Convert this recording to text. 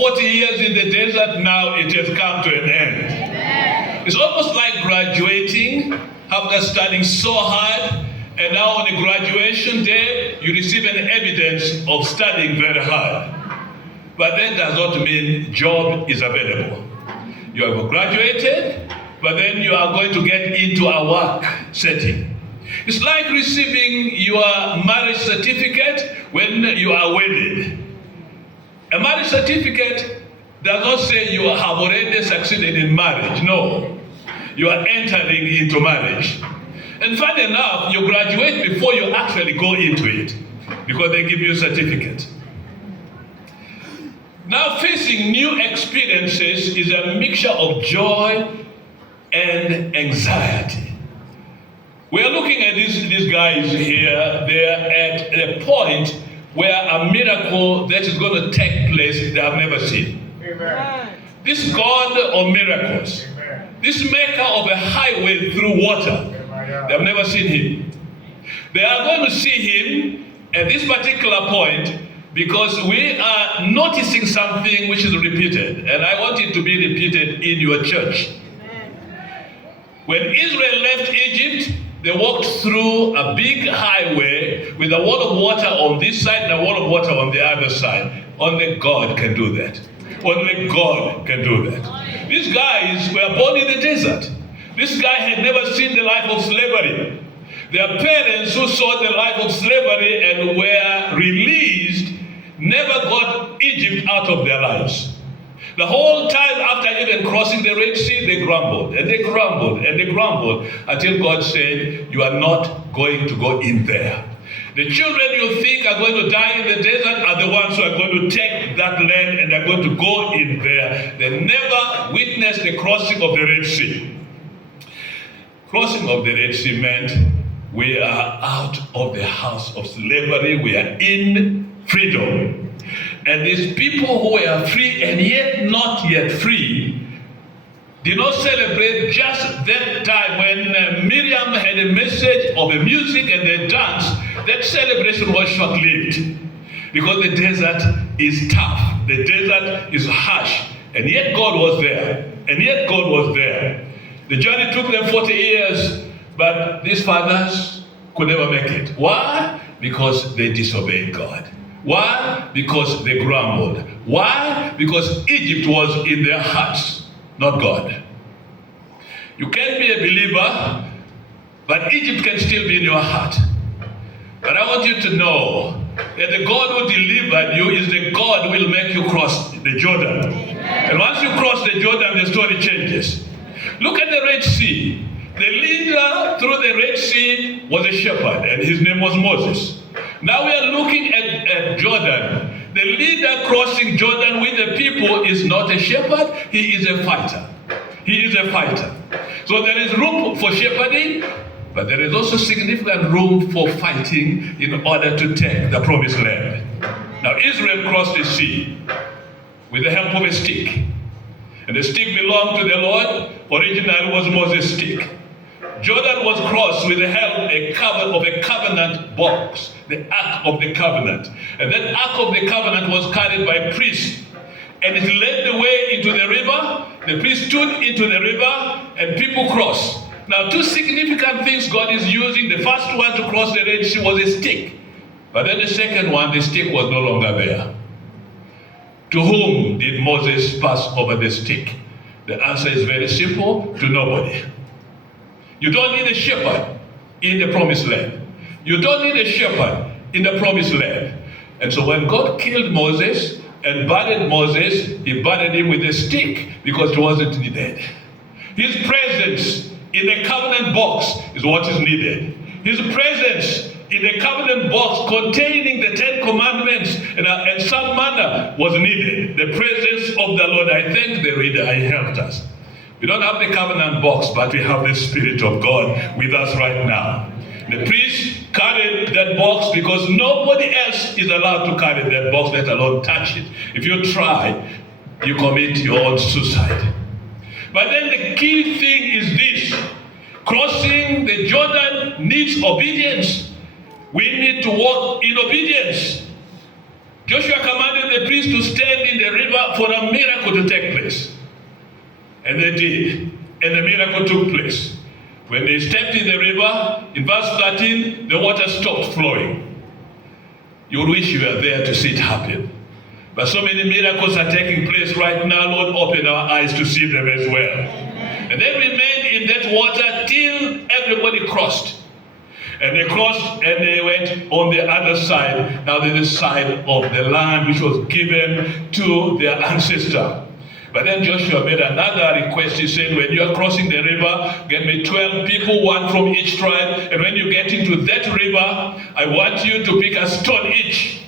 40 years in the desert, now it has come to an end. Amen. It's almost like graduating after studying so hard, and now on the graduation day, you receive an evidence of studying very hard. But that does not mean job is available. You have graduated, but then you are going to get into a work setting. It's like receiving your marriage certificate when you are wedded. A marriage certificate does not say you have already succeeded in marriage. No. You are entering into marriage. And funny enough, you graduate before you actually go into it, because they give you a certificate. Now, facing new experiences is a mixture of joy and anxiety. We are looking at these guys here. They are at a point where a miracle that is going to take place they have never seen. Amen. This God of miracles, amen, this maker of a highway through water, they have never seen him. They are going to see him at this particular point because we are noticing something which is repeated, and I want it to be repeated in your church. When Israel left Egypt, they walked through a big highway with a wall of water on this side and a wall of water on the other side. Only God can do that. Only God can do that. These guys were born in the desert. This guy had never seen the life of slavery. Their parents who saw the life of slavery and were released never got Egypt out of their lives. The whole time after even crossing the Red Sea, they grumbled and they grumbled and they grumbled until God said, you are not going to go in there. The children you think are going to die in the desert are the ones who are going to take that land and are going to go in there. They never witnessed the crossing of the Red Sea. Crossing of the Red Sea meant we are out of the house of slavery. We are in freedom. And these people who were free and yet not yet free did not celebrate just that time when Miriam had a message of the music and the dance. That celebration was short-lived because the desert is tough. The desert is harsh. And yet God was there. And yet God was there. The journey took them 40 years, but these fathers could never make it. Why? Because they disobeyed God. Why? Because they grumbled. Why? Because Egypt was in their hearts, not God. You can't be a believer, but Egypt can still be in your heart. But I want you to know that the God who delivered you is the God who will make you cross the Jordan. And once you cross the Jordan, the story changes. Look at the Red Sea. The leader through the Red Sea was a shepherd, and his name was Moses. Now we are looking at Jordan. The leader crossing Jordan with the people is not a shepherd, he is a fighter. He is a fighter. So there is room for shepherding, but there is also significant room for fighting in order to take the promised land. Now Israel crossed the sea with the help of a stick. And the stick belonged to the Lord. Originally was Moses' stick. Jordan was crossed with the help of a covenant box, the Ark of the Covenant. And that Ark of the Covenant was carried by priests. And it led the way into the river. The priest stood into the river and people crossed. Now, two significant things God is using. The first one to cross the Red Sea was a stick. But then the second one, the stick was no longer there. To whom did Moses pass over the stick? The answer is very simple, to nobody. You don't need a shepherd in the promised land. You don't need a shepherd in the promised land. And so when God killed Moses and buried Moses, he buried him with a stick because it wasn't needed. His presence in the covenant box is what is needed. His presence in the covenant box containing the 10 commandments and some manner was needed. The presence of the Lord. I thank the reader, he helped us. We don't have the covenant box, but we have the Spirit of God with us right now. The priest carried that box because nobody else is allowed to carry that box, let alone touch it. If you try, you commit your own suicide. But then the key thing is this. Crossing the Jordan needs obedience. We need to walk in obedience. Joshua commanded the priests to stand in the river for a miracle to take place. And they did. And the miracle took place. When they stepped in the river, in verse 13, the water stopped flowing. You would wish you were there to see it happen. But so many miracles are taking place right now. Lord, open our eyes to see them as well. And they remained in that water till everybody crossed. And they crossed and they went on the other side. Now the side of the land which was given to their ancestor. But then Joshua made another request. He said, when you are crossing the river, get me 12 people, one from each tribe. And when you get into that river, I want you to pick a stone each